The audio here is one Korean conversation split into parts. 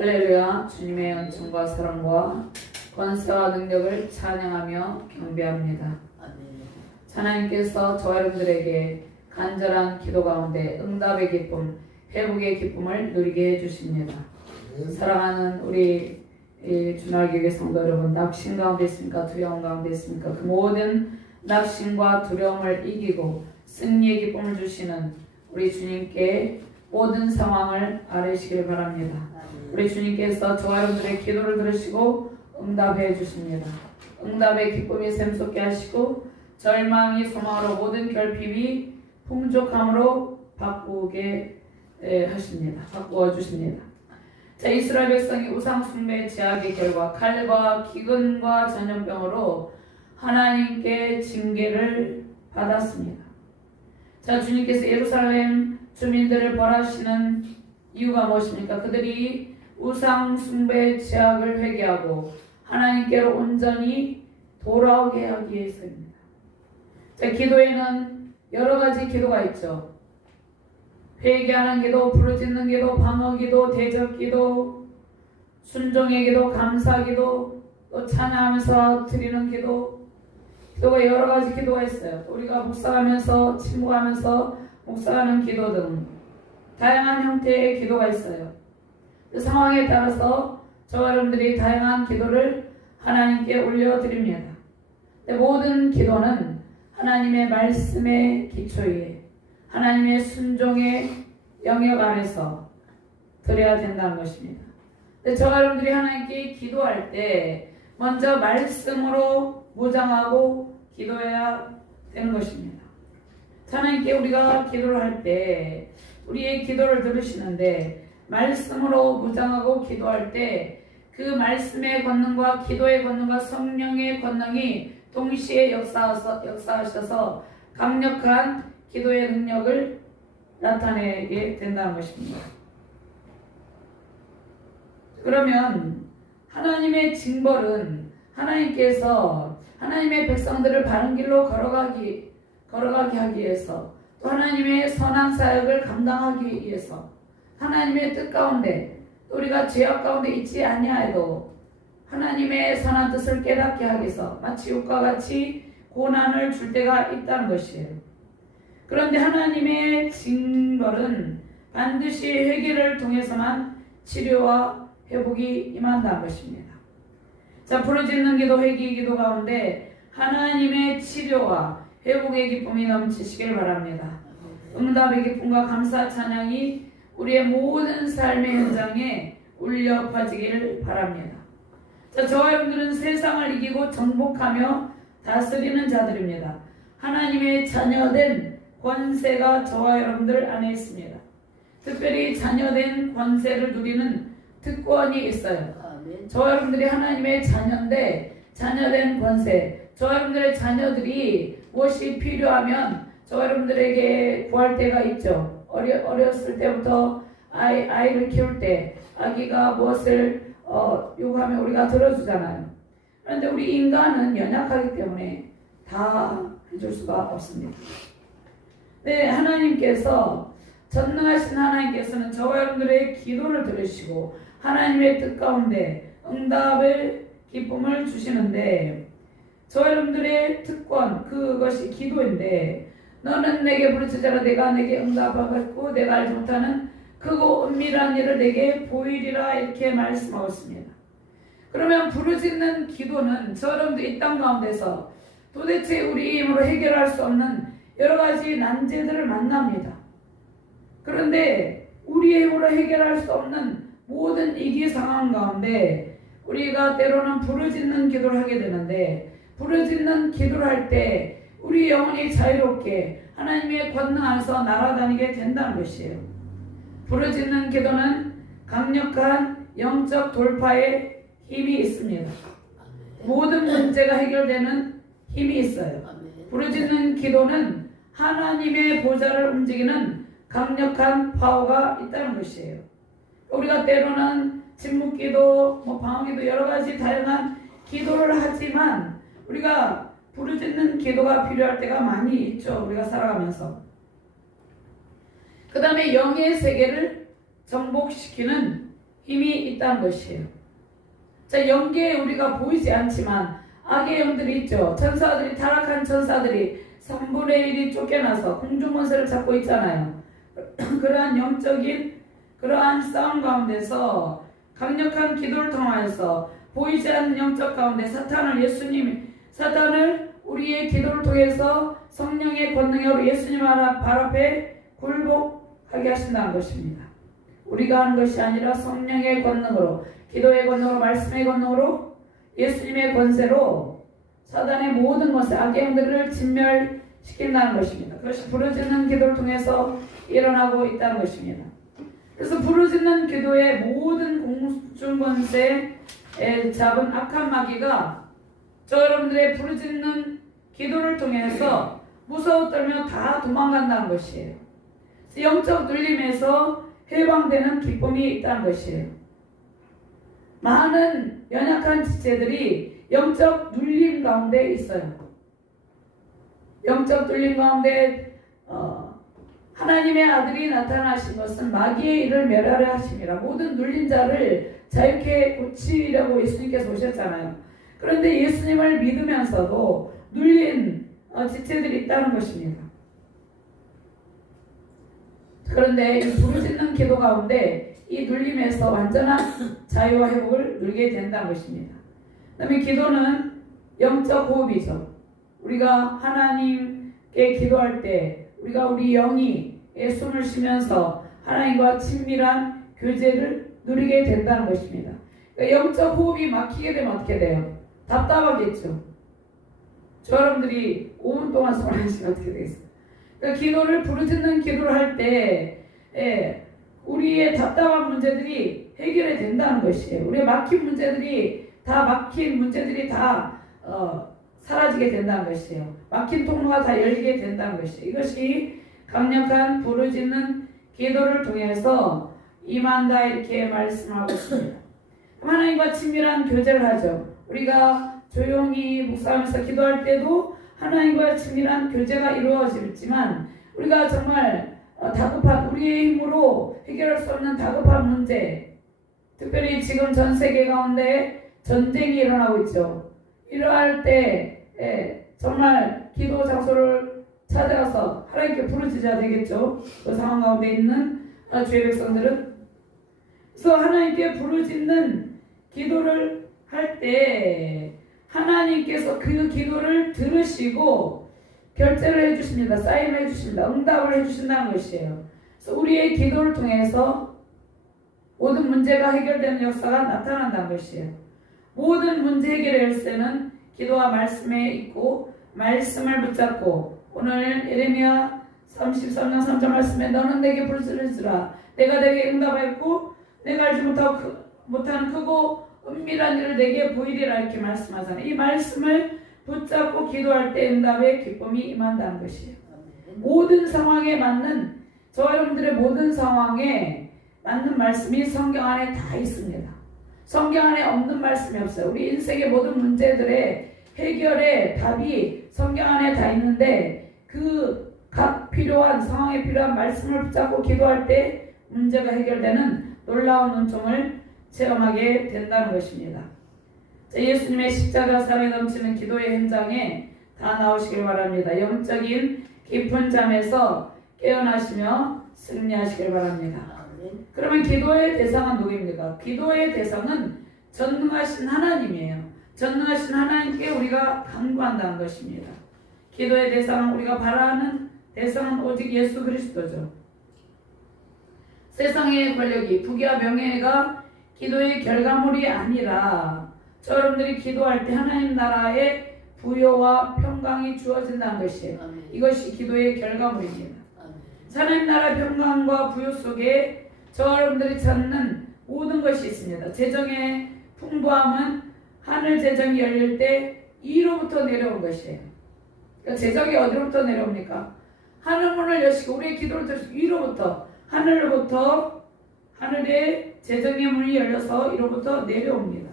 할렐루야. 주님의 은총과 사랑과 권세와 능력을 찬양하며 경배합니다. 하나님께서 저와 여러분들에게 간절한 기도 가운데 응답의 기쁨, 회복의 기쁨을 누리게 해주십니다. 사랑하는 우리 주날교회 성도 여러분, 낙심 가운데 있습니까? 두려움 가운데 있습니까? 그 모든 낙심과 두려움을 이기고 승리의 기쁨을 주시는 우리 주님께 모든 상황을 아뢰시길 바랍니다. 우리 주님께서 저와 여러분들의 기도를 들으시고 응답해 주십니다. 응답의 기쁨이 샘솟게 하시고 절망이 소망으로 모든 결핍이 풍족함으로 바꾸게 하십니다. 바꾸어 주십니다. 자, 이스라엘 백성이 우상 숭배 제약의 결과 칼과 기근과 전염병으로 하나님께 징계를 받았습니다. 자, 주님께서 예루살렘 주민들을 벌하시는 이유가 무엇입니까? 그들이 우상 숭배 제약을 회개하고 하나님께로 온전히 돌아오게 하기 위해서입니다. 자, 기도에는 여러 가지 기도가 있죠. 회개하는 기도, 부르짖는 기도, 방어 기도, 대적 기도, 순종의 기도, 감사 기도, 또 찬양하면서 드리는 기도, 기도가 여러 가지 기도가 있어요. 우리가 묵상하면서 침묵하면서 묵상하는 기도 등 다양한 형태의 기도가 있어요. 그 상황에 따라서 저와 여러분들이 다양한 기도를 하나님께 올려드립니다. 모든 기도는 하나님의 말씀의 기초에 하나님의 순종의 영역 안에서 드려야 된다는 것입니다. 저와 여러분들이 하나님께 기도할 때 먼저 말씀으로 무장하고 기도해야 되는 것입니다. 하나님께 우리가 기도를 할 때 우리의 기도를 들으시는데 말씀으로 무장하고 기도할 때 그 말씀의 권능과 기도의 권능과 성령의 권능이 동시에 역사하셔서 강력한 기도의 능력을 나타내게 된다는 것입니다. 그러면 하나님의 징벌은 하나님께서 하나님의 백성들을 바른 길로 걸어가게 하기 위해서 또 하나님의 선한 사역을 감당하기 위해서 하나님의 뜻 가운데 우리가 죄악 가운데 있지 아니하여도 하나님의 선한 뜻을 깨닫게 하기 위해서 마치 육과 같이 고난을 줄 때가 있다는 것이에요. 그런데 하나님의 징벌은 반드시 회개를 통해서만 치료와 회복이 임한다는 것입니다. 자, 부르짖는 기도, 회개의 기도 가운데 하나님의 치료와 회복의 기쁨이 넘치시길 바랍니다. 응답의 기쁨과 감사 찬양이 우리의 모든 삶의 현장에 울려 퍼지길 바랍니다. 자, 저와 여러분들은 세상을 이기고 정복하며 다스리는 자들입니다. 하나님의 자녀된 권세가 저와 여러분들 안에 있습니다. 특별히 자녀된 권세를 누리는 특권이 있어요. 저와 여러분들이 하나님의 자녀인데 자녀된 권세, 저와 여러분들의 자녀들이 무엇이 필요하면 저와 여러분들에게 구할 때가 있죠. 어렸을 때부터 아이를 키울 때 아기가 무엇을 요구하면 우리가 들어주잖아요. 그런데 우리 인간은 연약하기 때문에 다 해줄 수가 없습니다. 네, 하나님께서 전능하신 하나님께서는 저와 여러분들의 기도를 들으시고 하나님의 뜻 가운데 응답의 기쁨을 주시는데 저와 여러분들의 특권, 그것이 기도인데 너는 내게 부르짖으라 내가 내게 응답하겠고 내가 알지 못하는 크고 은밀한 일을 내게 보이리라 이렇게 말씀하고 있습니다. 그러면 부르짖는 기도는 저 여러분들 이 땅 가운데서 도대체 우리 힘으로 해결할 수 없는 여러 가지 난제들을 만납니다. 그런데 우리의 힘으로 해결할 수 없는 모든 위기 상황 가운데 우리가 때로는 부르짖는 기도를 하게 되는데 부르짖는 기도를 할 때 우리 영혼이 자유롭게 하나님의 권능 안에서 날아다니게 된다는 것이에요. 부르짖는 기도는 강력한 영적 돌파의 힘이 있습니다. 모든 문제가 해결되는 힘이 있어요. 부르짖는 기도는 하나님의 보좌를 움직이는 강력한 파워가 있다는 것이에요. 우리가 때로는 침묵기도, 방언기도 여러 가지 다양한 기도를 하지만 우리가 부르짖는 기도가 필요할 때가 많이 있죠. 우리가 살아가면서. 그 다음에 영의 세계를 정복시키는 이미 있다는 것이에요. 자, 영계에 우리가 보이지 않지만 악의 영들이 있죠. 천사들이, 타락한 천사들이 3분의 1이 쫓겨나서 공중권세를 잡고 있잖아요. 그러한 영적인 그러한 싸움 가운데서 강력한 기도를 통하여서 보이지 않는 영적 가운데 사탄을 우리의 기도를 통해서 성령의 권능으로 예수님 발 앞에 굴복하게 하신다는 것입니다. 우리가 하는 것이 아니라 성령의 권능으로, 기도의 권능으로, 말씀의 권능으로, 예수님의 권세로 사단의 모든 것을, 악의 영들을 진멸시킨다는 것입니다. 그것이 부르짖는 기도를 통해서 일어나고 있다는 것입니다. 그래서 부르짖는 기도의 모든 공중권세 잡은 악한 마귀가 여러분들의 부르짖는 기도를 통해서 무서워 떨며 다 도망간다는 것이에요. 영적 눌림에서 해방되는 기쁨이 있다는 것이에요. 많은 연약한 지체들이 영적 눌림 가운데 있어요. 영적 눌림 가운데 하나님의 아들이 나타나신 것은 마귀의 일을 멸하려 하심이라. 모든 눌린 자를 자유케 고치려고 예수님께서 오셨잖아요. 그런데 예수님을 믿으면서도 눌린 지체들이 있다는 것입니다. 그런데 이 부르짖는 기도 가운데 이 눌림에서 완전한 자유와 회복을 누리게 된다는 것입니다. 그 다음에 기도는 영적 호흡이죠. 우리가 하나님께 기도할 때 우리가 우리 영이 숨을 쉬면서 하나님과 친밀한 교제를 누리게 된다는 것입니다. 그러니까 영적 호흡이 막히게 되면 어떻게 돼요? 답답하겠죠. 저 여러분들이 5분 동안 숨을 쉬면 어떻게 되겠어요? 그러니까 기도를 부르짖는 기도를 할 때 우리의 답답한 문제들이 해결이 된다는 것이에요. 우리의 막힌 문제들이 다 사라지게 된다는 것이에요. 막힌 통로가 다 열리게 된다는 것이에요. 이것이 강력한 부르짖는 기도를 통해서 임한다 이렇게 말씀하고 있습니다. 하나님과 친밀한 교제를 하죠. 우리가 조용히 묵상하면서 기도할 때도 하나님과 친밀한 교제가 이루어지지만 우리가 정말 다급한 우리의 힘으로 해결할 수 없는 다급한 문제, 특별히 지금 전 세계 가운데 전쟁이 일어나고 있죠. 이러할 때 정말 기도 장소를 찾아가서 하나님께 부르짖어야 되겠죠. 그 상황 가운데 있는 주의 백성들은. 그래서 하나님께 부르짖는 기도를 할 때 하나님께서 그 기도를 들으시고 결제를 해주십니다. 사인을 해주십니다. 응답을 해주신다는 것이에요. 그래서 우리의 기도를 통해서 모든 문제가 해결되는 역사가 나타난다는 것이에요. 모든 문제 해결의 열쇠는 기도와 말씀에 있고 말씀을 붙잡고 오늘 예레미야 33장 3절 말씀에 너는 내게 부르짖으라 내가 내게 응답하였고 내가 알지 못한 크고 은밀한 일을 내게 보이리라 이렇게 말씀하잖아요. 이 말씀을 붙잡고 기도할 때 응답의 기쁨이 임한다는 것이에요. 모든 상황에 맞는 저와 여러분들의 모든 상황에 맞는 말씀이 성경 안에 다 있습니다. 성경 안에 없는 말씀이 없어요. 우리 인생의 모든 문제들의 해결의 답이 성경 안에 다 있는데 그 각 필요한 상황에 필요한 말씀을 붙잡고 기도할 때 문제가 해결되는 놀라운 은총을 체험하게 된다는 것입니다. 예수님의 십자가 사랑에 넘치는 기도의 현장에 다 나오시길 바랍니다. 영적인 깊은 잠에서 깨어나시며 승리하시길 바랍니다. 그러면 기도의 대상은 누구입니까? 기도의 대상은 전능하신 하나님이에요. 전능하신 하나님께 우리가 간구한다는 것입니다. 기도의 대상은 우리가 바라는 대상은 오직 예수 그리스도죠. 세상의 권력이 부귀와 명예가 기도의 결과물이 아니라 여러분들이 기도할 때 하나님 나라의 부요와 평강이 주어진다는 것이에요. 이것이 기도의 결과물입니다. 하나님 나라 평강과 부요 속에 여러분들이 찾는 모든 것이 있습니다. 재정의 풍부함은 하늘 재정이 열릴 때 위로부터 내려온 것이에요. 그러니까 재정이 어디로부터 내려옵니까? 하늘 문을 여시고 우리의 기도를 들으시고 위로부터 하늘로부터 하늘의 재정의 문이 열려서 이로부터 내려옵니다.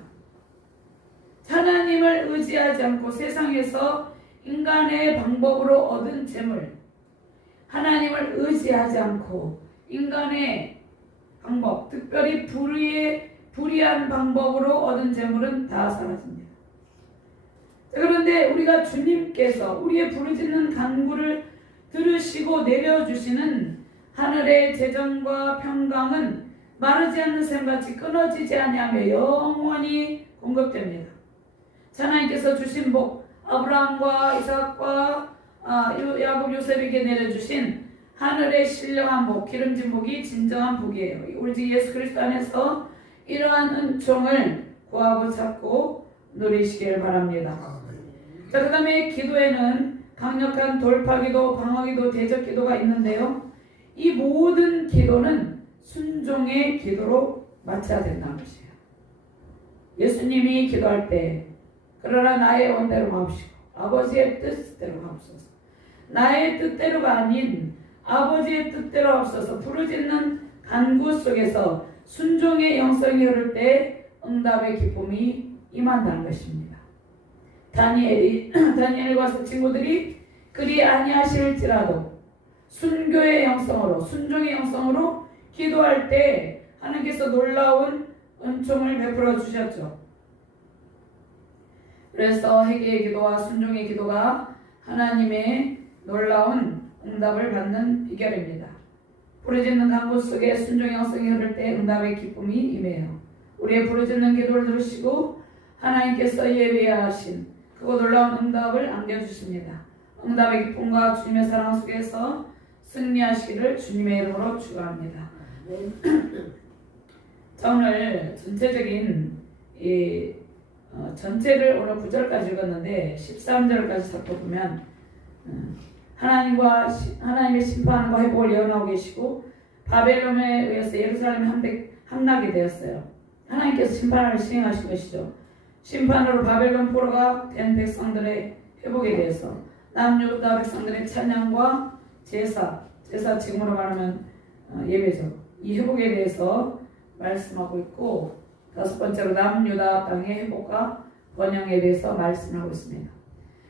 하나님을 의지하지 않고 세상에서 인간의 방법으로 얻은 재물, 하나님을 의지하지 않고 인간의 방법, 특별히 불의한 방법으로 얻은 재물은 다 사라집니다. 그런데 우리가 주님께서 우리의 부르짖는 간구를 들으시고 내려주시는 하늘의 재정과 평강은 마르지 않는 샘같이 끊어지지 아니하며 영원히 공급됩니다. 하나님께서 주신 복, 아브라함과 이삭과 야곱 요셉에게 내려주신 하늘의 신령한 복, 기름진 복이 진정한 복이에요. 우리 예수 그리스도 안에서 이러한 은총을 구하고 찾고 누리시길 바랍니다. 자, 그 다음에 기도에는 강력한 돌파기도, 방어기도, 대적기도가 있는데요. 이 모든 기도는 순종의 기도로 맞춰야 된다는 것이에요. 예수님이 기도할 때 그러나 나의 원대로 마옵시고 아버지의 뜻대로 하옵소서. 나의 뜻대로가 아닌 아버지의 뜻대로 하옵소서. 부르짖는 간구 속에서 순종의 영성이 흐를 때 응답의 기쁨이 임한다는 것입니다. 다니엘과 친구들이 그리 아니하실지라도 순교의 영성으로, 순종의 영성으로 기도할 때 하나님께서 놀라운 은총을 베풀어 주셨죠. 그래서 회개의 기도와 순종의 기도가 하나님의 놀라운 응답을 받는 비결입니다. 부르짖는 간구 속에 순종의 영성이 흐를 때 응답의 기쁨이 임해요. 우리의 부르짖는 기도를 들으시고 하나님께서 예비하신 그거 놀라운 응답을 안겨주십니다. 응답의 기쁨과 주님의 사랑 속에서 승리하시기를 주님의 이름으로 축원합니다. 자, 오늘 전체적인 전체를 오늘 9절까지 읽었는데 13절까지 살펴보면 하나님의 심판과 회복을 예언하고 계시고 바벨론에 의해서 예루살렘이 함락이 되었어요. 하나님께서 심판을 시행하신 것이죠. 심판으로 바벨론 포로가 된 백성들의 회복에 대해서 남유다 백성들의 찬양과 제사 지금으로 말하면 예배죠. 이 회복에 대해서 말씀하고 있고 다섯 번째로 남유다 땅의 회복과 번영에 대해서 말씀하고 있습니다.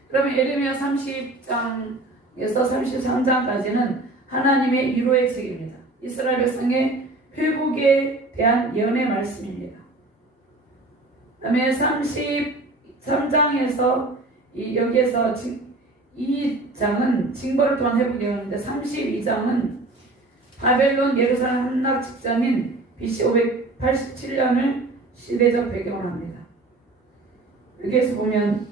그러면 예레미야 30장에서 33장까지는 하나님의 위로의 책입니다. 이스라엘 백성의 회복에 대한 예언의 말씀입니다. 그 다음에 33장에서 여기에서 이 장은 징벌을 통한 회복이 되었는데 32장은 바벨론 예루살렘 함락 직전인 BC 587년을 시대적 배경으로 합니다. 여기에서 보면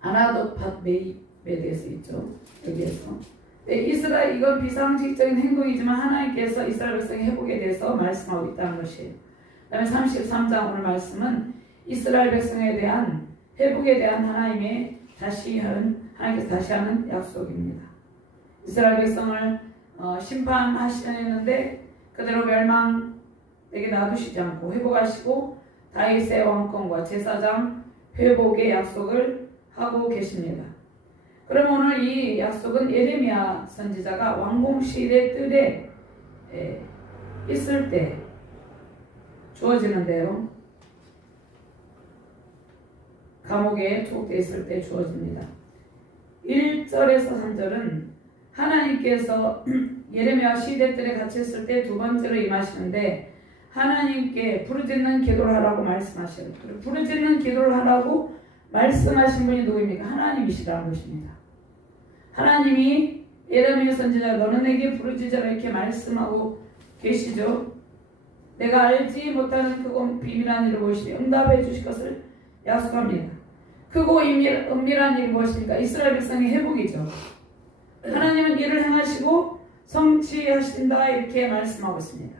아나돗 매입에 대해서 있죠. 여기에서 이스라엘 이건 비상식적인 행동이지만 하나님께서 이스라엘 백성의 회복에 대해서 말씀하고 있다는 것이에요. 그 다음에 33장 오늘 말씀은 이스라엘 백성에 대한 회복에 대한 하나님께서 다시 하는 약속입니다. 이스라엘 백성을 심판하시는데 그대로 멸망되게 놔두시지 않고 회복하시고 다윗의 왕권과 제사장 회복의 약속을 하고 계십니다. 그럼 오늘 이 약속은 예레미야 선지자가 왕궁시대 뜰에 있을 때 주어지는데요. 감옥에 투옥되어 있을 때 주어집니다. 1절에서 3절은 하나님께서 예레미야 시대 뜰에 갇혔을 때 두 번째로 임하시는데 하나님께 부르짖는 기도를 하라고 말씀하셔요. 부르짖는 기도를 하라고 말씀하신 분이 누구입니까? 하나님이시라는 것입니다. 하나님이 예레미야 선지자 너는 내게 부르짖으라 이렇게 말씀하고 계시죠. 내가 알지 못하는 크고 비밀한 일을 보시니 응답해 주실 것을 약속합니다. 크고 은밀한 일이 무엇입니까? 이스라엘 백성의 회복이죠. 하나님은 이를 행하시고 성취하신다 이렇게 말씀하고 있습니다.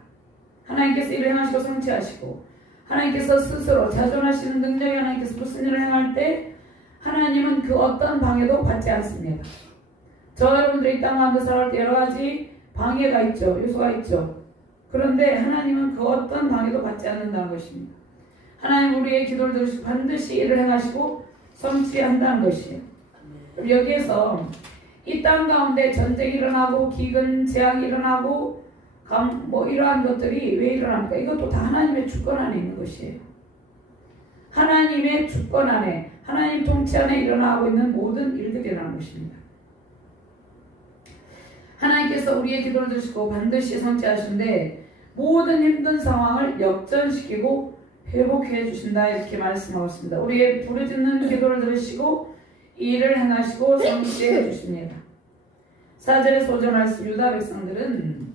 하나님께서 이를 행하시고 성취하시고 하나님께서 스스로 자존하시는 능력이 하나님께서 무슨 일을 행할 때 하나님은 그 어떤 방해도 받지 않습니다. 저 여러분들이 이 땅 가운데 살아갈 때 여러 가지 방해가 있죠. 요소가 있죠. 그런데 하나님은 그 어떤 방해도 받지 않는다는 것입니다. 하나님 우리의 기도를 들으시고 반드시 이를 행하시고 성취한다는 것이에요. 여기에서 이 땅 가운데 전쟁이 일어나고 기근, 재앙이 일어나고 이러한 것들이 왜 일어납니까? 이것도 다 하나님의 주권 안에 있는 것이에요. 하나님의 주권 안에, 하나님 통치 안에 일어나고 있는 모든 일들이라는 것입니다. 하나님께서 우리의 기도를 들으시고 반드시 성취하시는데 모든 힘든 상황을 역전시키고 회복해 주신다 이렇게 말씀하고 있습니다. 우리의 부르짖는 기도를 들으시고 일을 행하시고 성취해 주십니다. 4절에서 5절 말씀 유다 백성들은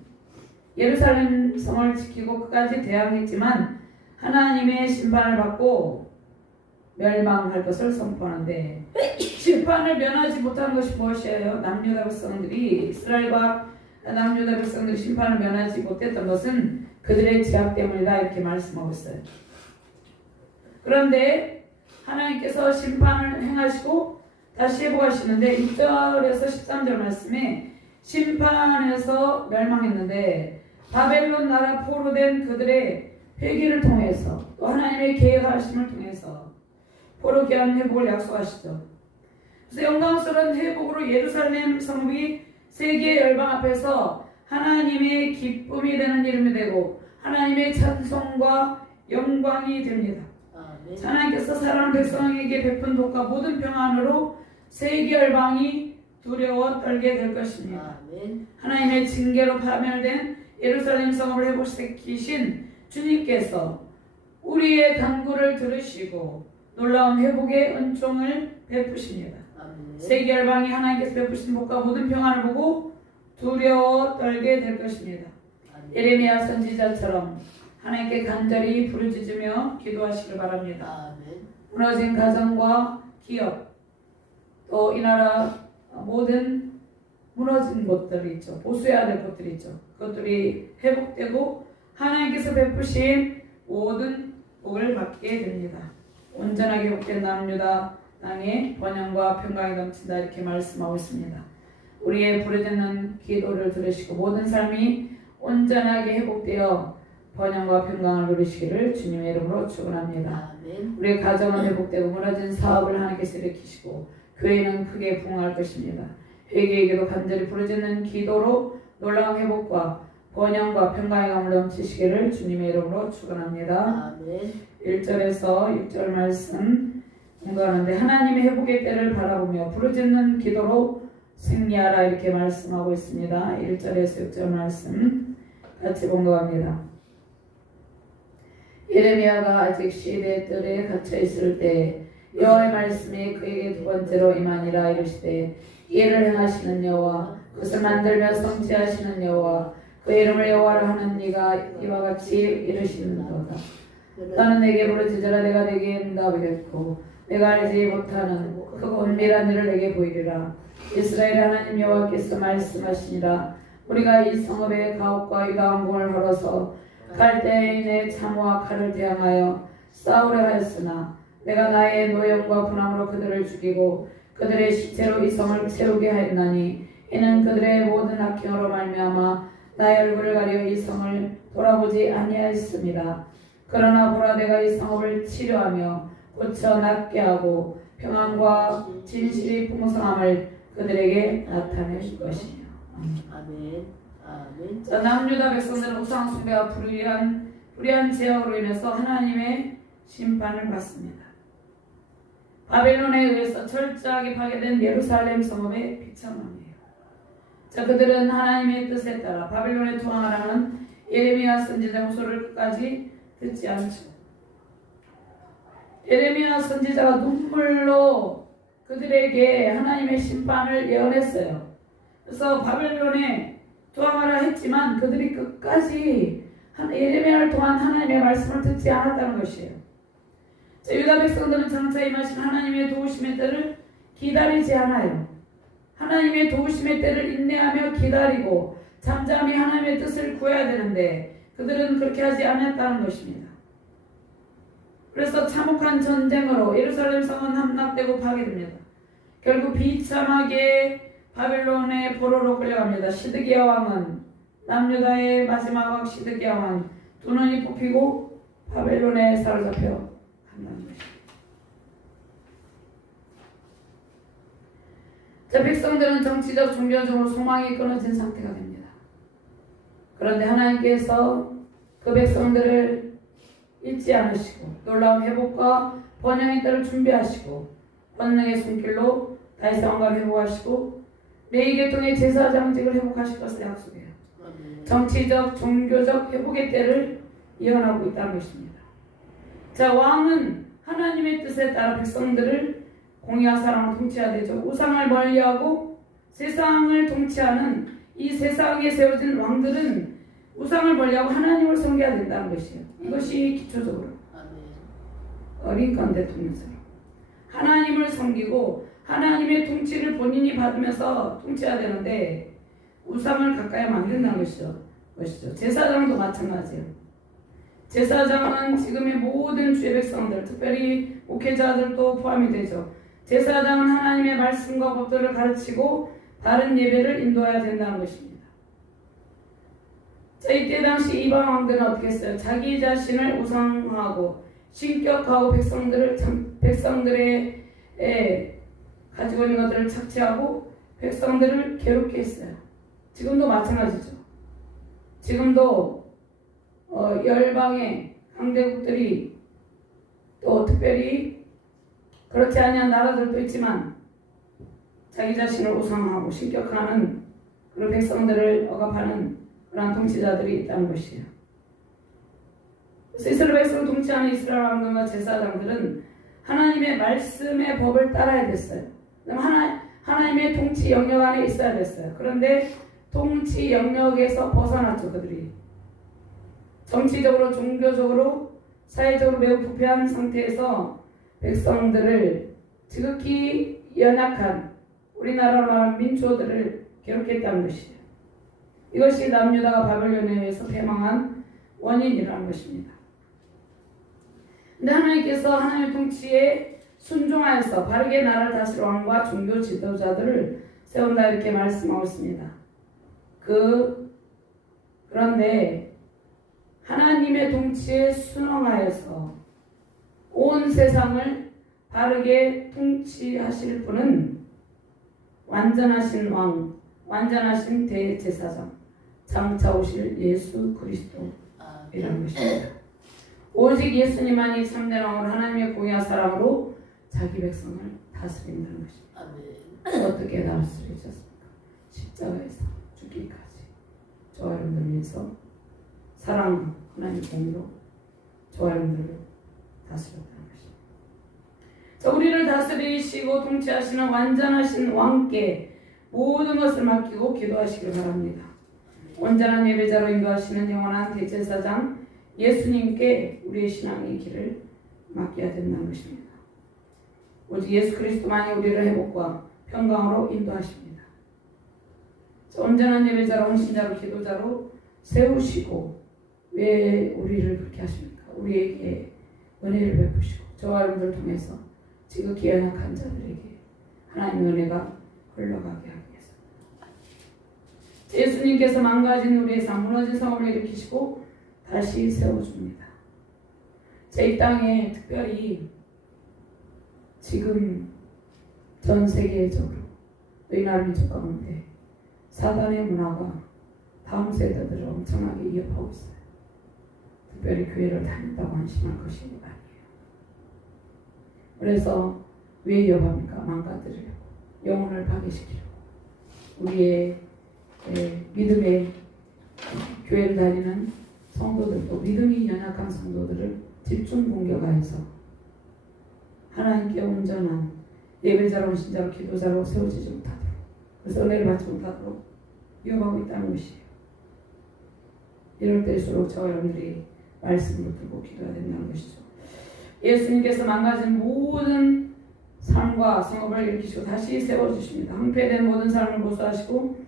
예루살렘 성을 지키고 끝까지 대항했지만 하나님의 심판을 받고 멸망할 것을 선포하는데 심판을 면하지 못한 것이 무엇이에요? 남유다 백성들이 이스라엘과 남유다 백성들이 심판을 면하지 못했던 것은 그들의 죄악 때문이다 이렇게 말씀하고 있어요. 그런데 하나님께서 심판을 행하시고 다시 회복하시는데 6절에서 13절 말씀에 심판에서 멸망했는데 바벨론 나라 포로된 그들의 회개를 통해서 또 하나님의 계획하심을 통해서 포로 귀한 회복을 약속하시죠. 그래서 영광스러운 회복으로 예루살렘 성읍이 세계 열방 앞에서 하나님의 기쁨이 되는 이름이 되고 하나님의 찬송과 영광이 됩니다. 하나님께서 사랑하는 백성에게 베푼 복과 모든 평안으로 세계 열방이 두려워 떨게 될 것입니다. 하나님의 징계로 파멸된 예루살렘 성읍을 회복시키신 주님께서 우리의 간구를 들으시고 놀라운 회복의 은총을 베푸십니다. 세계 열방이 하나님께서 베푸신 복과 모든 평안을 보고 두려워 떨게 될 것입니다. 예레미야 선지자처럼 하나님께 간절히 부르짖으며 기도하시길 바랍니다. 무너진 가정과 기업 또 이 나라 모든 무너진 것들이 있죠. 보수해야 될 것들이 있죠. 그것들이 회복되고 하나님께서 베푸신 모든 복을 받게 됩니다. 온전하게 회복된 남유다 땅에 번영과 평강이 넘친다 이렇게 말씀하고 있습니다. 우리의 부르짖는 기도를 들으시고 모든 삶이 온전하게 회복되어 번영과 평강을 누리시기를 주님의 이름으로 축원합니다. 우리의 가정은 회복되고 무너진 사업을 하나님께서 일으키시고 교회는 크게 부흥할 것입니다. 회개에게도 간절히 부르짖는 기도로 놀라운 회복과 번영과 평강의 감을 넘치시기를 주님의 이름으로 축원합니다. 1절에서 6절 말씀 공부하는데 하나님의 회복의 때를 바라보며 부르짖는 기도로 승리하라 이렇게 말씀하고 있습니다. 1절에서 6절 말씀 같이 공부합니다. 예레미야가 아직 시대의 뜰에 갇혀 있을 때 여호와의 말씀이 그에게 두 번째로 임하니라 이르시되 이를 행하시는 여호와 그것을 만들며 성취하시는 여호와 그 이름을 여호와라 하는 네가 이와 같이 이르시는도다. 나는 내게 부르짖으라 내가 내게 응답하겠고 내가 알지 못하는 크고 은밀한 일을 내게 보이리라. 이스라엘 하나님 여호와께서 말씀하시니라. 우리가 이 성읍의 가옥과 유다 왕궁을 걸어서 갈대인의 창호와 칼을 대항하여 싸우려 하였으나 내가 나의 노염과 분함으로 그들을 죽이고 그들의 시체로 이 성을 채우게 하였나니 이는 그들의 모든 악행으로 말미암아 나의 얼굴을 가려 이 성을 돌아보지 아니하였습니다. 그러나 보라 내가 이 성읍을 치료하며 고쳐 낫게 하고 평안과 진실이 풍성함을 그들에게 나타낼 것이며. 아멘. 아멘. 자, 남유다 백성들은 우상 숭배와 불의한 죄악으로 인해서 하나님의 심판을 받습니다. 바벨론에 의해서 철저하게 파괴된 예루살렘 성읍의 비참함이에요. 자, 그들은 하나님의 뜻에 따라 바벨론에 투항하라는 예레미야 선지자 후소를 끝까지 듣지 않죠. 예레미야 선지자가 눈물로 그들에게 하나님의 심판을 예언했어요. 그래서 바벨론에 투항하라 했지만 그들이 끝까지 예레미야를 통한 하나님의 말씀을 듣지 않았다는 것이에요. 유다 백성들은 장차 임하신 하나님의 도우심의 때를 기다리지 않아요. 하나님의 도우심의 때를 인내하며 기다리고 잠잠히 하나님의 뜻을 구해야 되는데 그들은 그렇게 하지 않았다는 것입니다. 그래서 참혹한 전쟁으로 예루살렘 성은 함락되고 파괴됩니다. 결국 비참하게 바벨론의 포로로 끌려갑니다. 시드기야 왕은 남유다의 마지막 왕 시드기야 왕 두 눈이 뽑히고 바벨론에 사로잡혀 간다는 것입니다. 자, 백성들은 정치적 종교적으로 소망이 끊어진 상태가 됩니다. 그런데 하나님께서 그 백성들을 잊지 않으시고 놀라운 회복과 번영의 때를 준비하시고 권능의 손길로 다윗 왕가를 회복하시고 레위 계통의 제사장직을 회복하실 것을 약속해요. 아멘. 정치적, 종교적 회복의 때를 예언하고 있다는 것입니다. 자, 왕은 하나님의 뜻에 따라 백성들을 공의와 사랑으로 통치해야 되죠. 우상을 멀리하고 세상을 통치하는 이 세상에 세워진 왕들은 우상을 멀리하고 하나님을 섬겨야 된다는 것이에요. 이것이 기초적으로 링컨 대통령처럼 하나님을 섬기고 하나님의 통치를 본인이 받으면서 통치해야 되는데 우상을 가까이 하면 안 된다는 것이죠. 제사장도 마찬가지예요. 제사장은 지금의 모든 주의 백성들, 특별히 목회자들도 포함이 되죠. 제사장은 하나님의 말씀과 법들을 가르치고 바른 예배를 인도해야 된다는 것입니다. 자, 이때 당시 이방 왕들은 어떻게 했어요? 자기 자신을 우상화하고 신격화하고 백성들의 가지고 있는 것들을 착취하고 백성들을 괴롭게 했어요. 지금도 마찬가지죠. 지금도 열방의 강대국들이 또 특별히 그렇지 아니한 나라들도 있지만 자기 자신을 우상화하고 신격화하는 그런 백성들을 억압하는 그러한 통치자들이 있다는 것이에요. 그래서 이스라엘 백성을 통치하는 이스라엘 왕들과 제사장들은 하나님의 말씀의 법을 따라야 됐어요. 하나님의 통치 영역 안에 있어야 됐어요. 그런데 통치 영역에서 벗어났죠. 그들이 정치적으로, 종교적으로, 사회적으로 매우 부패한 상태에서 백성들을 지극히 연약한 우리나라로 말하는 민초들을 괴롭혔다는 것이에요. 이것이 남유다가 바벨론에 의해서 패망한 원인이라는 것입니다. 근데 하나님께서 하나님의 통치에 순종하여서 바르게 나라를 다스릴 왕과 종교 지도자들을 세운다 이렇게 말씀하고 있습니다. 그런데 하나님의 통치에 순응하여서 온 세상을 바르게 통치하실 분은 완전하신 왕, 완전하신 대제사장, 장차 오실 예수 그리스도이라는 것입니다. 오직 예수님만이 참된 왕으로 하나님의 공의와 사랑으로 자기 백성을 다스린다는 것입니다. 어떻게 다스리셨습니까? 십자가에서 죽기까지 저와 여러분들 위해서 사랑 하나님 공의로 저와 여러분들을 다스렸다는 것입니다. 자, 우리를 다스리시고 통치하시는 완전하신 왕께 모든 것을 맡기고 기도하시길 바랍니다. 온전한 예배자로 인도하시는 영원한 대제사장 예수님께 우리의 신앙의 길을 맡겨야 된다는 것입니다. 오직 예수 그리스도만이 우리를 회복과 평강으로 인도하십니다. 온전한 예배자로, 헌신자로, 기도자로 세우시고 왜 우리를 그렇게 하십니까? 우리에게 은혜를 베푸시고 저와 여러분들을 통해서 지극히 연약한 자들에게 하나님의 은혜가 흘러가게 하기 위해서 예수님께서 망가진 우리의 삶, 무너진 성을 일으키시고 다시 세워줍니다. 이 땅에 특별히 지금 전 세계적으로 이 나라 민족 가운데 사단의 문화가 다음 세대들을 엄청나게 위협하고 있어요. 특별히 교회를 다닌다고 안심할 것이 아니에요. 그래서 왜 위협합니까? 망가뜨리려고, 영혼을 파괴시키려고, 우리의 믿음의 교회를 다니는 성도들도 믿음이 연약한 성도들을 집중 공격하여서 하나님께 온전한 예배자로, 헌신자로, 기도자로 세워지지 못하도록, 그래서 은혜를 받지 못하도록 위협하고 있다는 것이에요. 이럴 때일수록 저와 여러분들이 말씀을 들고 기도해야 된다는 것이죠. 예수님께서 망가진 모든 삶과 성업을 일으키시고 다시 세워주십니다. 황폐된 모든 삶을 보수하시고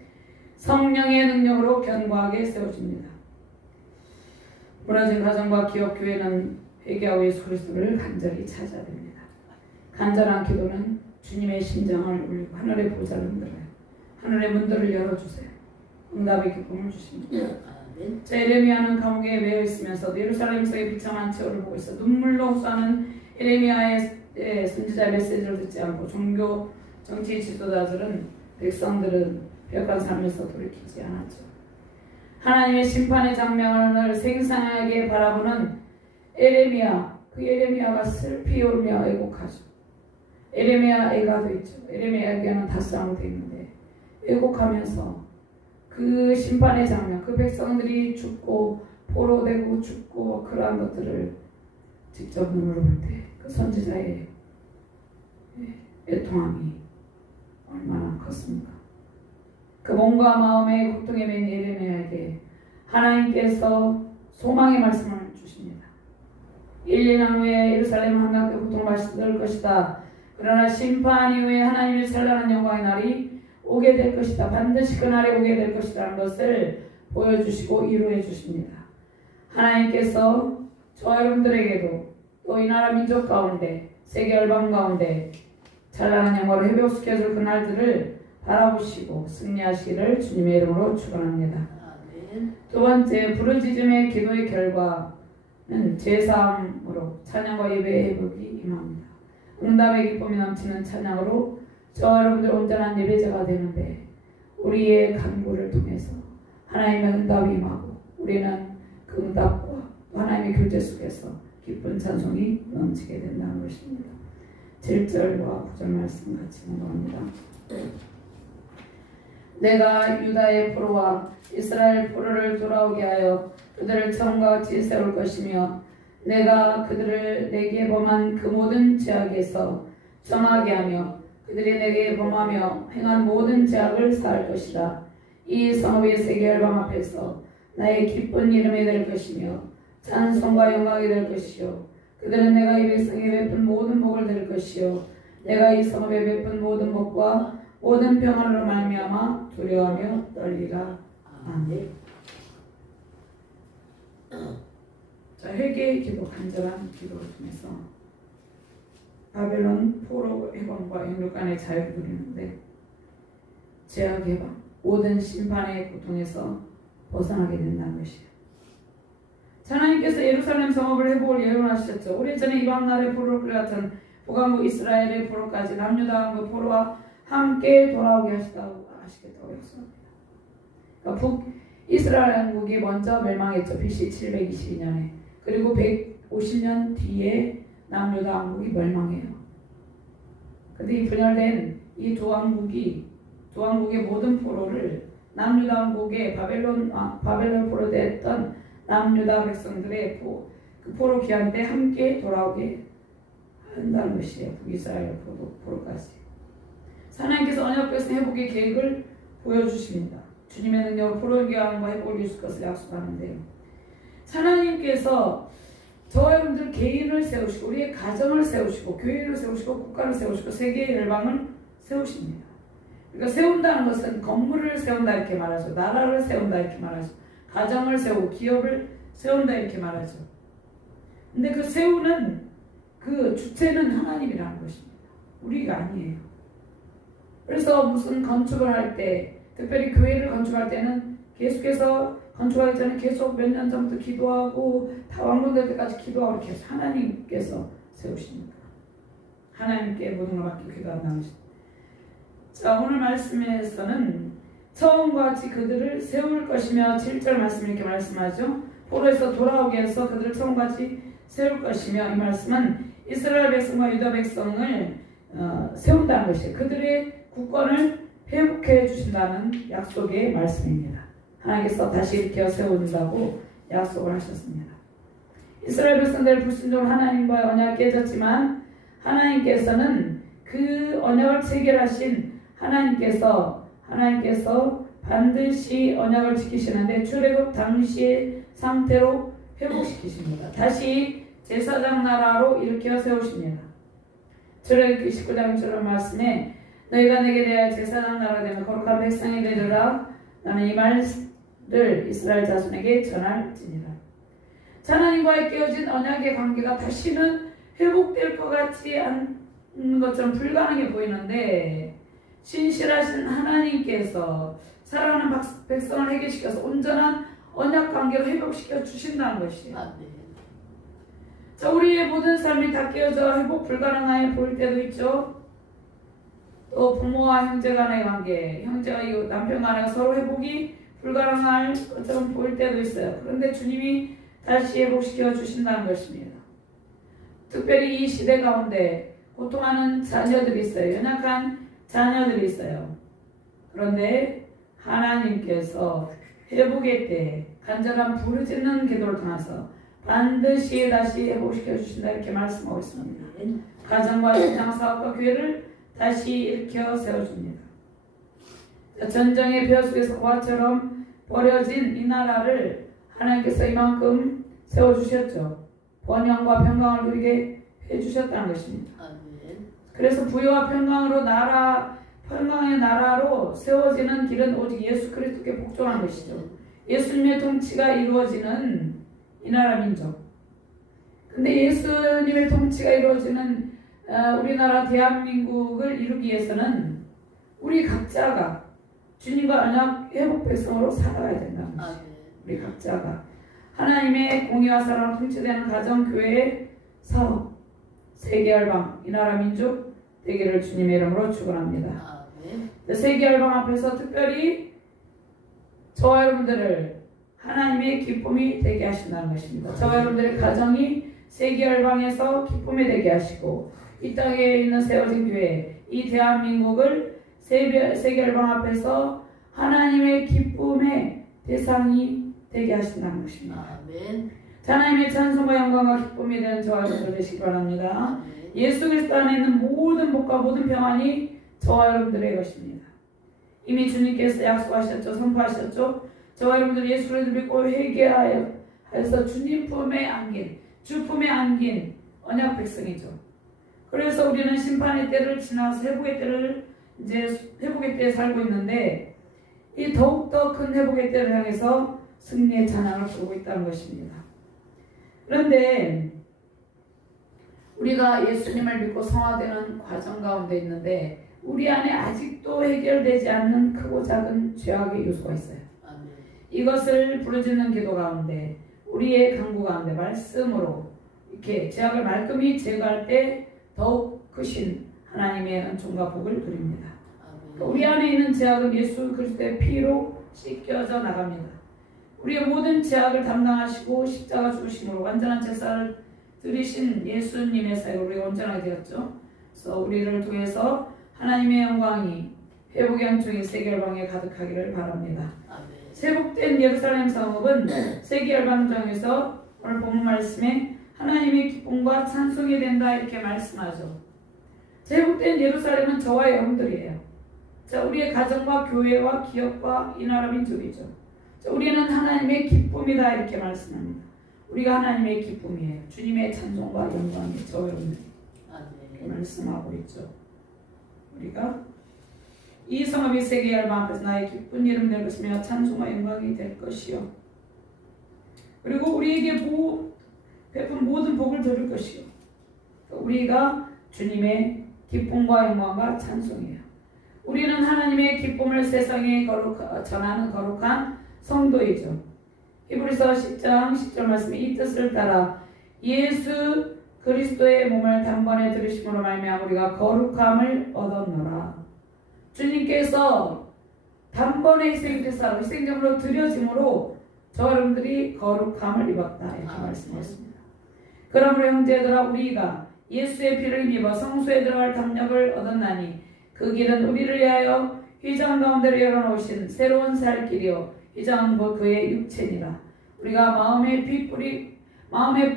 성령의 능력으로 견고하게 세워줍니다. 무너진 가정과 기업, 교회는 회개하고 예수 그리스도를 간절히 찾아야 됩니다. 간절한 기도는 주님의 심장을 울리고 하늘의 보좌를 흔들어요. 하늘의 문들을 열어주세요. 응답의 기쁨을 주십니다. 자, 에레미야는 감옥에 매여 있으면서도 예루살렘에서의 비참한 최후를 보고 있어 눈물로 흡수하는 에레미야의 선지자의 메시지를 듣지 않고 종교 정치 지도자들은 백성들은 벽한 삶에서 돌이키지 않았죠. 하나님의 심판의 장면을 생생하게 바라보는 에레미야, 그 에레미야가 슬피 울며 애곡하죠. 에레미야 애가도 있죠. 에레미야 애가는 다스라고 되어 있는데 왜곡하면서 그 심판의 장면, 그 백성들이 죽고 포로되고 죽고 그러한 것들을 직접 눈으로 볼 때 그 선지자의 애통함이 얼마나 컸습니까? 그 몸과 마음의 고통에 맨 예레미야에게 하나님께서 소망의 말씀을 주십니다. 1년 후에 예루살렘 한가운데 고통을 말씀드릴 것이다. 그러나 심판 이후에 하나님의 찬란한 영광의 날이 오게 될 것이다. 반드시 그 날이 오게 될 것이라는 것을 보여주시고 이루어 주십니다. 하나님께서 저와 여러분들에게도 또 이 나라 민족 가운데 세계 열방 가운데 찬란한 영광을 회복시켜줄 그날들을 바라보시고 승리하시기를 주님의 이름으로 축원합니다. 아멘. 두 번째, 부르짖음의 기도의 결과는 제사함으로 찬양과 예배의 회복이 임합니다. 응답의 기쁨이 넘치는 찬양으로 저와 여러분들 온전한 예배자가 되는데 우리의 간구를 통해서 하나님의 응답이 임하고 우리는 그 응답과 하나님의 교제 속에서 기쁜 찬송이 넘치게 된다는 것입니다. 7절과 9절 말씀 같이 공부합니다. 내가 유다의 포로와 이스라엘 포로를 돌아오게 하여 그들을 처음과 같이 세울 것이며 내가 그들을 내게 범한 그 모든 죄악에서 정하게 하며 그들이 내게 범하며 행한 모든 죄악을 사할 것이다. 이 성읍의 세계 열방 앞에서 나의 기쁜 이름이 될 것이며 찬송과 영광이 될 것이요 그들은 내가 이 백성에 베푼 모든 복을 들 것이요 내가 이 성읍에 베푼 모든 복과 모든 평안으로 말미암아 두려워하며 떨리라. 아멘. 자, 회개의 기도, 간절한 기도를 통해서 바벨론 포로 해방과 영육간의 자유를 누리는데 죄악 해방, 모든 심판의 고통에서 벗어나게 된다는 것이에요. 하나님께서 예루살렘 성읍을 회복을 예언하셨죠. 오래전에 이방 나라의 포로로 끌려갔던 북왕국 이스라엘의 포로까지 남유다왕국 포로와 함께 돌아오게 하시겠다고 약속합니다. 그러니까 북이스라엘 왕국이 먼저 멸망했죠. BC 722년에. 그리고 150년 뒤에 남유다 왕국이 멸망해요. 근데 이 분열된 이 두 왕국의 모든 포로를 남유다 왕국의 바벨론 포로 됐던 남유다 백성들의 그 포로 귀환 때 함께 돌아오게 한다는 것이에요. 북이스라엘 포로까지. 하나님께서 언약 백성 회복의 계획을 보여주십니다. 주님의 능력으로 포로 귀환과 회복을 이루실 것을 약속하는데요. 하나님께서 저와 여러분들 개인을 세우시고 우리의 가정을 세우시고 교회를 세우시고 국가를 세우시고 세계의 열방을 세우십니다. 그러니까 세운다는 것은 건물을 세운다 이렇게 말하죠. 나라를 세운다 이렇게 말하죠. 가정을 세우고 기업을 세운다 이렇게 말하죠. 근데 그 세우는 그 주체는 하나님이라는 것입니다. 우리가 아니에요. 그래서 무슨 건축을 할 때, 특별히 교회를 건축할 때는 계속해서 건축하기 전에 계속 몇 년 전부터 기도하고 다 완공될 때까지 기도하고 이렇게 해서 하나님께서 세우십니다. 하나님께 모든 걸 맡기고 기도한다는 것입니다. 자, 오늘 말씀에서는 처음과 같이 그들을 세울 것이며 7절 말씀 이렇게 말씀하죠. 포로에서 돌아오게 해서 그들을 처음과 같이 세울 것이며 이 말씀은 이스라엘 백성과 유다 백성을 세운다는 것이에요. 그들의 국권을 회복해 주신다는 약속의 말씀입니다. 하나님께서 다시 일으켜 세운다고 약속을 하셨습니다. 이스라엘 백성들의 불순종으로 하나님과의 언약이 깨졌지만 하나님께서는 그 언약을 체결하신 하나님께서 반드시 언약을 지키시는데 출애굽 당시의 상태로 회복시키십니다. 다시 제사장 나라로 일으켜 세우십니다. 출애굽 19장 1절 말씀에 너희가 내게 대하여 제사장 나라가 되면 거룩한 백성이 되리라. 나는 이 말을 이스라엘 자손에게 전할지니라. 하나님과의 깨어진 언약의 관계가 다시는 회복될 것 같지 않은 것처럼 불가능해 보이는데 신실하신 하나님께서 사랑하는 백성을 해결시켜서 온전한 언약 관계로 회복시켜 주신다는 것이에요. 자, 우리의 모든 삶이 다 깨어져 회복 불가능해 보일 때도 있죠. 또 부모와 형제 간의 관계, 형제와 남편 간의 서로 회복이 불가능할 것처럼 보일 때도 있어요. 그런데 주님이 다시 회복시켜 주신다는 것입니다. 특별히 이 시대 가운데 고통하는 자녀들이 있어요. 연약한 자녀들이 있어요. 그런데 하나님께서 회복의 때 간절한 부르짖는 기도를 통해서 반드시 다시 회복시켜 주신다 이렇게 말씀하고 있습니다. 아멘. 가정과 신앙 사업과 교회를 다시 일으켜 세워줍니다. 전쟁의 벼 속에서 고아처럼 버려진 이 나라를 하나님께서 이만큼 세워주셨죠. 번영과 평강을 누리게 해주셨다는 것입니다. 아멘. 그래서 부유와 평강의 나라로 세워지는 길은 오직 예수 그리스도께 복종한 것이죠. 예수님의 통치가 이루어지는 이 나라 민족. 근데 예수님의 통치가 이루어지는 우리나라 대한민국을 이루기 위해서는 우리 각자가 주님과 언약 회복 백성으로 살아가야 된다는 것이죠. 아멘. 우리 각자가 하나님의 공의와 사랑으로 통치되는 가정, 교회, 사업, 세계 열방, 이 나라 민족 되기를 주님의 이름으로 축원합니다. 아멘. 세계 열방 앞에서 특별히 저와 여러분들을 하나님의 기쁨이 되게 하신다는 것입니다. 저와 여러분들의 가정이 세계 열방에서 기쁨이 되게 하시고 이 땅에 있는 세워진 교회, 이 대한민국을 세계 열방 앞에서 하나님의 기쁨의 대상이 되게 하신다는 것입니다. 아멘. 하나님의 찬송과 영광과 기쁨이 되는 저와 여러분들 되시기 바랍니다. 아멘. 예수 그리스도 안에 있는 모든 복과 모든 평안이 저와 여러분들의 것입니다. 이미 주님께서 약속하셨죠. 선포하셨죠. 저와 여러분들 예수 그리스도를 믿고 회개하여 해서 주님 품에 안긴, 주 품에 안긴 언약 백성이죠. 그래서 우리는 심판의 때를 지나서 회복의 때를 이제 회복의 때에 살고 있는데 이 더욱더 큰 회복의 때를 향해서 승리의 찬양을 부르고 있다는 것입니다. 그런데 우리가 예수님을 믿고 성화되는 과정 가운데 있는데 우리 안에 아직도 해결되지 않는 크고 작은 죄악의 요소가 있어요. 아멘. 이것을 부르짖는 기도 가운데 우리의 간구 가운데 말씀으로 이렇게 죄악을 말끔히 제거할 때 더욱 크신 하나님의 은총과 복을 누립니다. 아멘. 우리 안에 있는 죄악은 예수 그리스도의 피로 씻겨져 나갑니다. 우리의 모든 죄악을 담당하시고 십자가 죽으심으로 완전한 제사를 드리신 예수님의 사역으로 우리가 온전하게 되었죠. 그래서 우리를 통해서 하나님의 영광이 회복의 은총이 세계 열방에 가득하기를 바랍니다. 아멘. 회복된 예루살렘 성읍은 세계 열방정에서 오늘 본문 말씀에 하나님의 기쁨과 찬송이 된다 이렇게 말씀하죠. 회복된 예루살렘은 저와 여러분들이에요. 자, 우리의 가정과 교회와 기업과 이 나라 민족이죠. 자, 우리는 하나님의 기쁨이다 이렇게 말씀합니다. 우리가 하나님의 기쁨이에요. 주님의 찬송과 영광이 저 여러분들이 아멘. 말씀하고 있죠. 우리가 이 성읍이 세계 열방 앞에서 나의 기쁜 이름 될 것이며 찬송과 영광이 될 것이요. 그리고 우리에게 베푼 모든 복을 드릴 것이요. 우리가 주님의 기쁨과 영광과 찬송이에요. 우리는 하나님의 기쁨을 세상에 전하는 거룩한 성도이죠. 히브리서 10장 10절 말씀에 이 뜻을 따라 예수 그리스도의 몸을 단번에 들으심으로 말미암아 우리가 거룩함을 얻었노라. 주님께서 단번에 희생제물로 드려짐으로 저 여러분들이 거룩함을 입었다 이렇게 말씀하셨습니다. 그러므로 형제들아 우리가 예수의 피를 힘입어 성소에 들어갈 담력을 얻었나니 그 길은 우리를 위하여 휘장 가운데로 열어놓으신 새로운 살 길이요 휘장은 곧 그의 육체니라. 우리가 마음의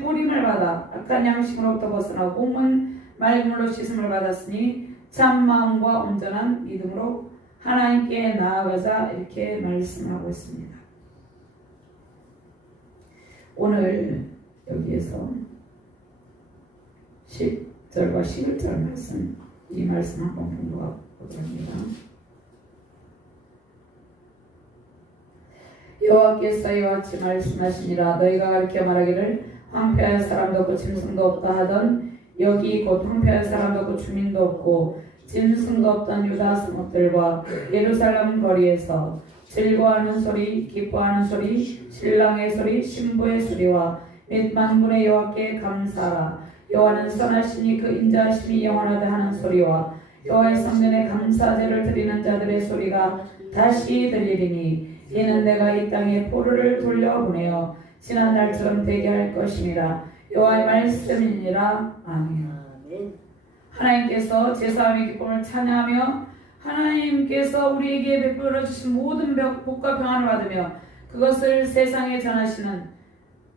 뿌림을 받아 악한 양식으로부터 벗어나 공은 맑은 물로 씻음을 받았으니 참 마음과 온전한 믿음으로 하나님께 나아가자 이렇게 말씀하고 있습니다. 오늘 여기에서 10절과 11절 말씀 이 말씀 한번 공부해 보도록 합니다. 여호와께서 이와 같이 말씀하시니라. 너희가 가르쳐 말하기를 황폐한 사람도 없고 짐승도 없다 하던 여기 곧 황폐한 사람도 없고 주민도 없고 짐승도 없던 유다 성읍들과 예루살렘 거리에서 즐거워하는 소리, 기뻐하는 소리, 신랑의 소리, 신부의 소리와 및 만군의 여호와께 감사하라. 여호와는 선하시니 그 인자하심이 영원하다 하는 소리와 여호와의 성전에 감사제를 드리는 자들의 소리가 다시 들리리니 이는 내가 이 땅에 포로를 돌려보내어 지난 날처럼 되게 할 것이니라. 여호와의 말씀이니라. 아멘. 아멘. 하나님께서 제사함의 기쁨을 찬양하며 하나님께서 우리에게 베풀어 주신 모든 복과 평안을 받으며 그것을 세상에 전하시는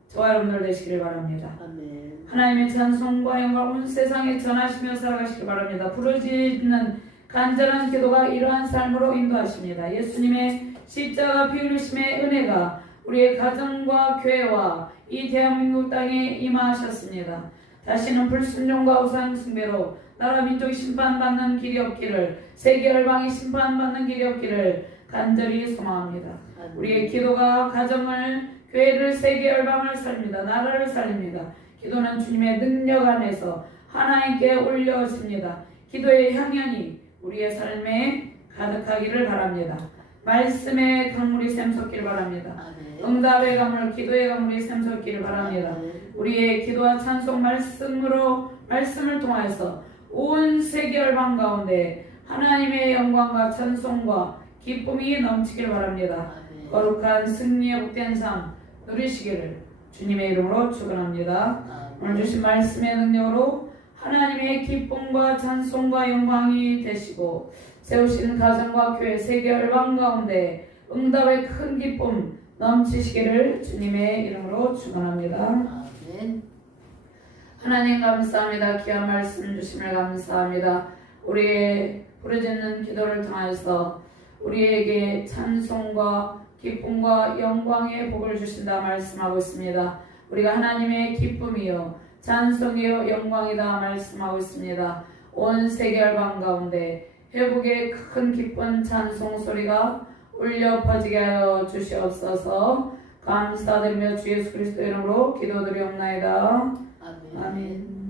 저와 여러분들 되시기를 바랍니다. 아멘. 하나님의 찬송과 영광을 온 세상에 전하시며 살아가시길 바랍니다. 부르짖는 간절한 기도가 이러한 삶으로 인도하십니다. 예수님의 십자가 피 흘리심의 은혜가 우리의 가정과 교회와 이 대한민국 땅에 임하셨습니다. 다시는 불순종과 우상 숭배로 나라 민족이 심판받는 길이 없기를, 세계 열방이 심판받는 길이 없기를 간절히 소망합니다. 아멘. 우리의 기도가 가정을, 교회를, 세계 열방을 살립니다. 나라를 살립니다. 기도는 주님의 능력 안에서 하나님께 올려집니다. 기도의 향연이 우리의 삶에 가득하기를 바랍니다. 말씀의 강물이 샘솟기를 바랍니다. 아멘. 응답의 강물, 기도의 강물이 샘솟기를 바랍니다. 아멘. 우리의 기도와 찬송 말씀을 통하여서 온 세계 열방 가운데 하나님의 영광과 찬송과 기쁨이 넘치길 바랍니다. 아멘. 거룩한 승리의 복된 삶 누리시기를 주님의 이름으로 축원합니다. 오늘 주신 말씀의 능력으로 하나님의 기쁨과 찬송과 영광이 되시고 세우신 가정과 교회 세계 열방 가운데 응답의 큰 기쁨 넘치시기를 주님의 이름으로 축원합니다. 아멘. 하나님 감사합니다. 귀한 말씀 주심을 감사합니다. 우리의 부르짖는 기도를 통해서 우리에게 찬송과 기쁨과 영광의 복을 주신다 말씀하고 있습니다. 우리가 하나님의 기쁨이요 찬송이요 영광이다 말씀하고 있습니다. 온 세계 열방 가운데 회복의 큰 기쁜 찬송 소리가 울려 퍼지게 하여 주시옵소서. 감사드리며 주 예수 그리스도 이름으로 기도드리옵나이다. 아멘. 아멘.